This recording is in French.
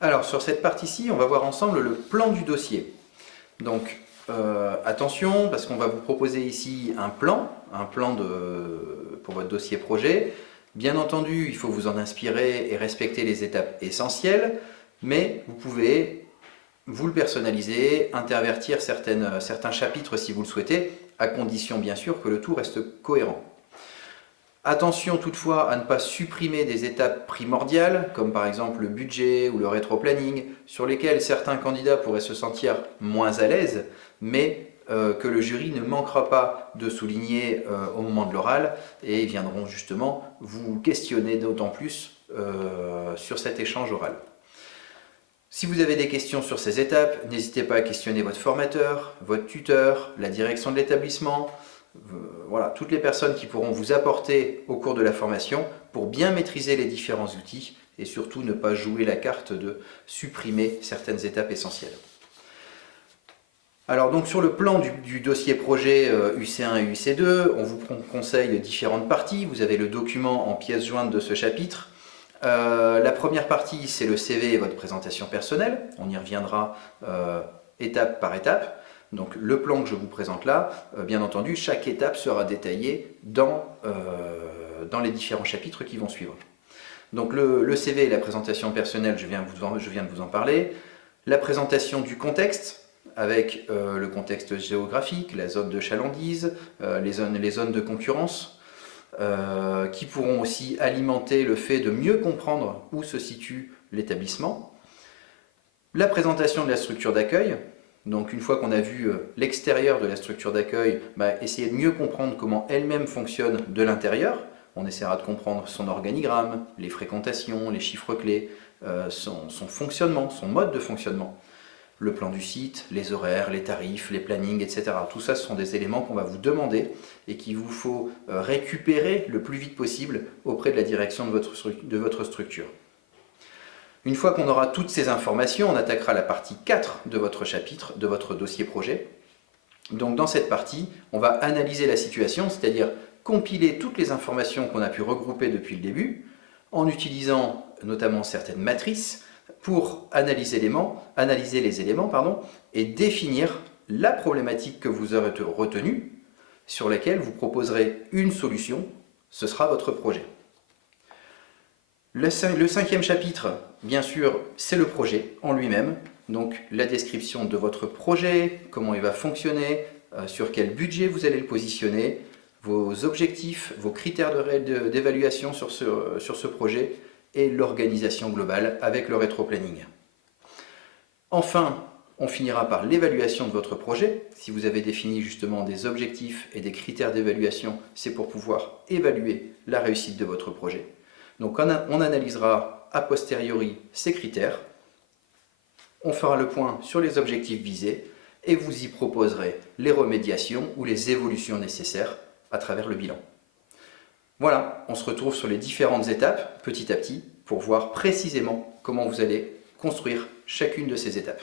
Alors sur cette partie-ci, on va voir ensemble le plan du dossier. Donc attention, parce qu'on va vous proposer ici un plan pour votre dossier projet. Bien entendu, il faut vous en inspirer et respecter les étapes essentielles, mais vous pouvez vous le personnaliser, intervertir certains chapitres si vous le souhaitez, à condition bien sûr que le tout reste cohérent. Attention toutefois à ne pas supprimer des étapes primordiales, comme par exemple le budget ou le rétro-planning, sur lesquels certains candidats pourraient se sentir moins à l'aise, mais que le jury ne manquera pas de souligner au moment de l'oral, et ils viendront justement vous questionner d'autant plus sur cet échange oral. Si vous avez des questions sur ces étapes, n'hésitez pas à questionner votre formateur, votre tuteur, la direction de l'établissement, voilà, toutes les personnes qui pourront vous apporter au cours de la formation pour bien maîtriser les différents outils et surtout ne pas jouer la carte de supprimer certaines étapes essentielles. Alors donc sur le plan du dossier projet UC1 et UC2, on vous conseille différentes parties. Vous avez le document en pièces jointes de ce chapitre. La première partie, c'est le CV et votre présentation personnelle. On y reviendra étape par étape. Donc le plan que je vous présente là, bien entendu, chaque étape sera détaillée dans les différents chapitres qui vont suivre. Donc le CV et la présentation personnelle, je viens de vous en parler. La présentation du contexte, avec le contexte géographique, la zone de chalandise, les zones de concurrence, qui pourront aussi alimenter le fait de mieux comprendre où se situe l'établissement. La présentation de la structure d'accueil. Donc une fois qu'on a vu l'extérieur de la structure d'accueil, essayez de mieux comprendre comment elle-même fonctionne de l'intérieur. On essaiera de comprendre son organigramme, les fréquentations, les chiffres clés, son fonctionnement, son mode de fonctionnement. Le plan du site, les horaires, les tarifs, les plannings, etc. Tout ça, ce sont des éléments qu'on va vous demander et qu'il vous faut récupérer le plus vite possible auprès de la direction de votre structure. Une fois qu'on aura toutes ces informations, on attaquera la partie 4 de votre chapitre, de votre dossier projet. Donc dans cette partie, on va analyser la situation, c'est-à-dire compiler toutes les informations qu'on a pu regrouper depuis le début, en utilisant notamment certaines matrices pour analyser les éléments et définir la problématique que vous aurez retenue, sur laquelle vous proposerez une solution, ce sera votre projet. Le cinquième chapitre, bien sûr, c'est le projet en lui-même. Donc la description de votre projet, comment il va fonctionner, sur quel budget vous allez le positionner, vos objectifs, vos critères d'évaluation sur ce projet et l'organisation globale avec le rétro-planning. Enfin, on finira par l'évaluation de votre projet. Si vous avez défini justement des objectifs et des critères d'évaluation, c'est pour pouvoir évaluer la réussite de votre projet. Donc on analysera a posteriori ces critères, on fera le point sur les objectifs visés et vous y proposerez les remédiations ou les évolutions nécessaires à travers le bilan. Voilà, on se retrouve sur les différentes étapes petit à petit pour voir précisément comment vous allez construire chacune de ces étapes.